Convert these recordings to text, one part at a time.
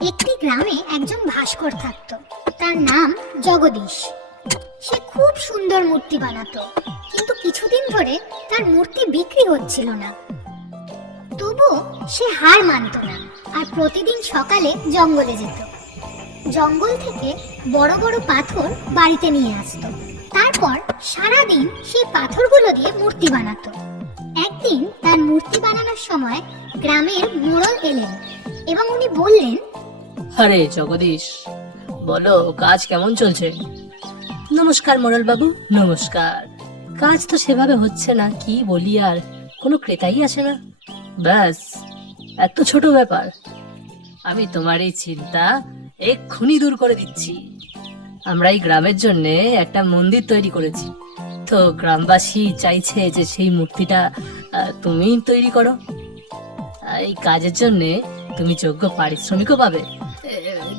একটি গ্রামে একজন ভাস্কর থাকত। তার নাম জগদীশ। সে খুব সুন্দর মূর্তি বানাতো, কিন্তু কিছুদিন ধরে তার মূর্তি বিক্রি হচ্ছিল না। তবুও সে হার মানত না আর প্রতিদিন সকালে জঙ্গলে যেত। জঙ্গল থেকে বড় বড় পাথর বাড়িতে নিয়ে আসতো। তারপর সারাদিন সেই পাথরগুলো দিয়ে মূর্তি বানাতো। একদিন তার মূর্তি বানানোর সময় গ্রামের মোড়ল এলেন এবং উনি বললেন, আরে জগদীশ, বলো কাজ কেমন চলছে? নমস্কার মোড়ল বাবু, নমস্কার। কাজ তো সেভাবে হচ্ছে না, কি বলি আর, কোনো ক্রেতাই আসে না। ব্যাস, এত ছোট ব্যাপার? আমি তোমার এই চিন্তা এক্ষুনি দূর করে দিচ্ছি। আমরা এই গ্রামের জন্য একটা মন্দির তৈরি করেছি, তো গ্রামবাসী চাইছে যে সেই মূর্তিটা তুমিই তৈরি করো। এই কাজের জন্য তুমি যোগ্য পারিশ্রমিকও পাবে।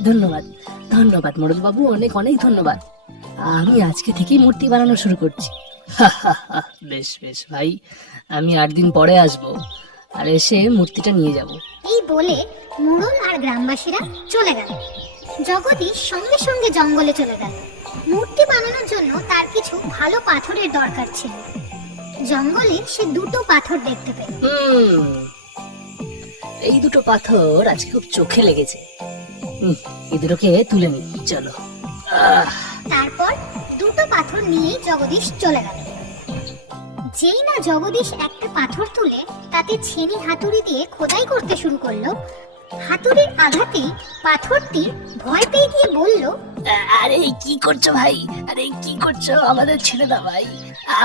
ধন্যবাদ, ধন্যবাদ মোড়ল বাবু, অনেক অনেক ধন্যবাদ। আমি আজকে থেকেই মূর্তি বানানো শুরু করছি। বেশ বেশ ভাই, আমি 8 দিন পরে আসবো আর এসে মূর্তিটা নিয়ে যাব। এই বলে মোড়ল আর গ্রামবাসীরা চলে গেল। জগদীশ সঙ্গে সঙ্গে জঙ্গলে চলে গেল। মূর্তি বানানোর জন্য তার কিছু ভালো পাথরের দরকার ছিল। জঙ্গলে সে দুটো পাথর দেখতে পেল। এই দুটো পাথর আজকে খুব চোখে লেগেছে। এই দুটোকে তুলে নি, চলো। তারপর দুটো পাথর নিয়ে জগদীশ চলে গেল। যেই না জগদীশ একটা পাথর তুলে তাতে ছেনি হাতুড়ি দিয়ে খোদাই করতে শুরু করলো, হাতুড়ির আঘাতেই পাথরটি ভয় পেয়ে গিয়ে বলল, আরে কি করছো ভাই? আরে কি করছো? আমাদের ছেড়ে দাও ভাই,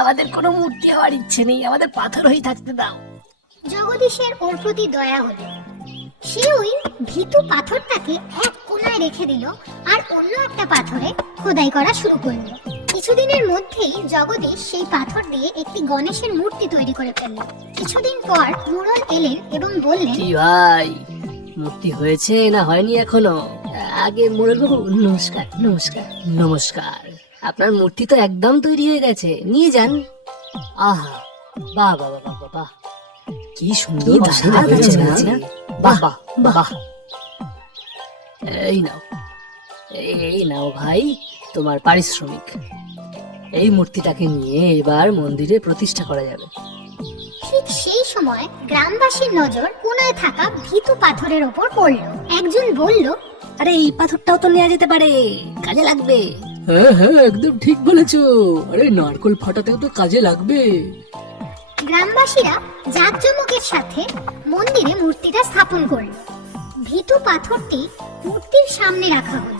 আমাদের কোনো মূর্তি হওয়ার ইচ্ছে নেই, আমাদের পাথর হয়ে থাকতে দাও। জগদীশের ওর প্রতি দয়া হলো। সে ওই ভীতু পাথরটাকে এক কোণায় রেখে দিল আর অন্য একটা পাথরে খোদাই করা শুরু করলো। কিছুদিনের মধ্যেই জগদীশ সেই পাথর দিয়ে একটি গণেশের মূর্তি তৈরি করে ফেলল। কিছুদিন পর মোড়ল এলেন এবং বললেন, কি ভাই, মূর্তি হয়েছে না হয়নি এখনো? আগে মোড়ল বাবু, নমস্কার নমস্কার নমস্কার। আপনার মূর্তি তো একদম তৈরি হয়ে গেছে, নিয়ে যান। আহা, বাহ বাহ বাহ বাহ বাহ, কি সুন্দর হয়েছে না? বাহ বাহ বাহ। এই নাও, এই নাও ভাই তোমার পারিশ্রমিক। এই মূর্তিটাকে নিয়ে এবার মন্দিরে প্রতিষ্ঠা করা যাবে। ঠিক সেই সময় গ্রামবাসীর নজর কোণায় থাকা ভীতু পাথরের ওপর পড়ল। একজন বলল, আরে এই পাথরটাও তো নেওয়া যেতে পারে, কাজে লাগবে। হ্যাঁ হ্যাঁ, একদম ঠিক বলেছো। আরে নারকল ফাটাতেও তো কাজে লাগবে। গ্রামবাসীরা জাঁকজমকের সাথে মন্দিরে মূর্তিটা স্থাপন করল। ভীতু পাথরটি মূর্তির সামনে রাখা হলো।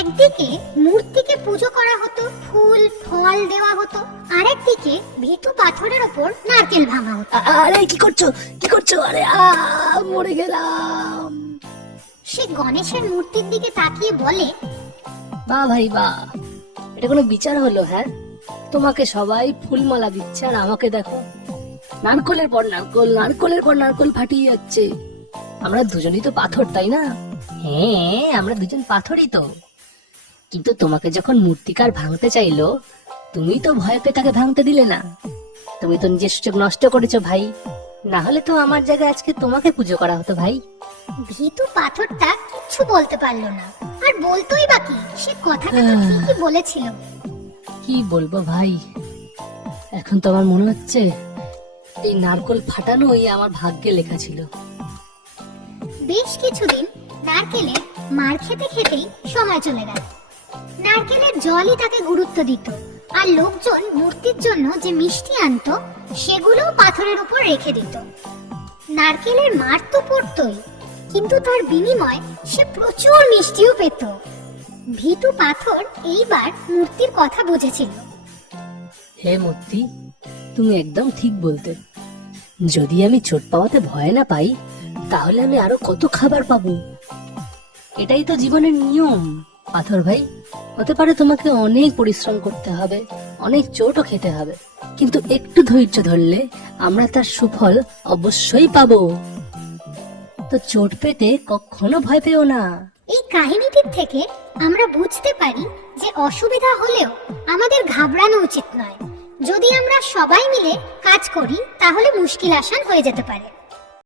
একদিকে মূর্তিকে পুজো করা হতো, ফুল ফল দেওয়া হতো, আরেকদিকে ভীতু পাথরের ওপর নারকেল ভাঙা হতো। আরে কি করছো, কি করছো? আরে মরে গেলাম। সে গণেশের মূর্তির দিকে তাকিয়ে বলে, বাহ ভাই বাহ, এটা কোনো বিচার হলো? হ্যাঁ, তোমাকে সবাই ফুলমালা দিচ্ছে আর আমাকে দেখো নারকলের পর নারকল, নারকলের পর নারকল ফাটিয়ে যাচ্ছে। আমরা দুজনই তো পাথর, তাই না? হ্যাঁ, আমরা দুজন পাথরই তো। কিন্তু তোমাকে যখন মূর্তিকার ভাঙতে চাইলো, তুমি তো ভয় পেয়ে তাকে ভাঙতে দিলে না। তুমি তো নিজের সুযোগ নষ্ট করেছো ভাই, না হলে তো আমার জায়গায় আজকে তোমাকে পুজো করা হতো ভাই। ভীতু পাথরটা কিচ্ছু বলতে পারলো না, আর বলতোই বাকি, সে কথাটা তো ঠিকই বলেছিল। কি বলবো ভাই, এখন তো আমার মনে হচ্ছে এই নারকল ফাটানোই আমার ভাগ্যে লেখা ছিল। বেশ কিছুদিন নারকেলের মার খেতে খেতেই সময় চলে গেল। নারকেলের জলই তাকে গুরুত্ব দিত, আর লোকজন মূর্তির জন্য যে মিষ্টি আনতো সেগুলো পাথরের উপর রেখে দিত। নারকেলের মার তো পড়তই, কিন্তু তার বিনিময়ে সে প্রচুর মিষ্টিও পেত। ভীতু পাথর এইবার মূর্তির কথা বুঝেছিল। হে মূর্তি, তুমি একদম ঠিক বলতে। যদি আমি চোট পাওয়াতে ভয় না পাই, তাহলে আমি আরো কত খাবার পাবো। এটাই তো জীবনের নিয়ম পাথর ভাই। হতে পারে তোমাকে অনেক পরিশ্রম করতে হবে, অনেক চোটও খেতে হবে, কিন্তু একটু ধৈর্য ধরলে আমরা তার সুফল অবশ্যই পাবো। তো চোট পেতে কখনো ভয় পেও না। এই কাহিনীটির থেকে আমরা বুঝতে পারি যে অসুবিধা হলেও আমাদের ঘাবড়ানো উচিত নয়। যদি আমরা সবাই মিলে কাজ করি তাহলে মুশকিল আসান হয়ে যেতে পারে।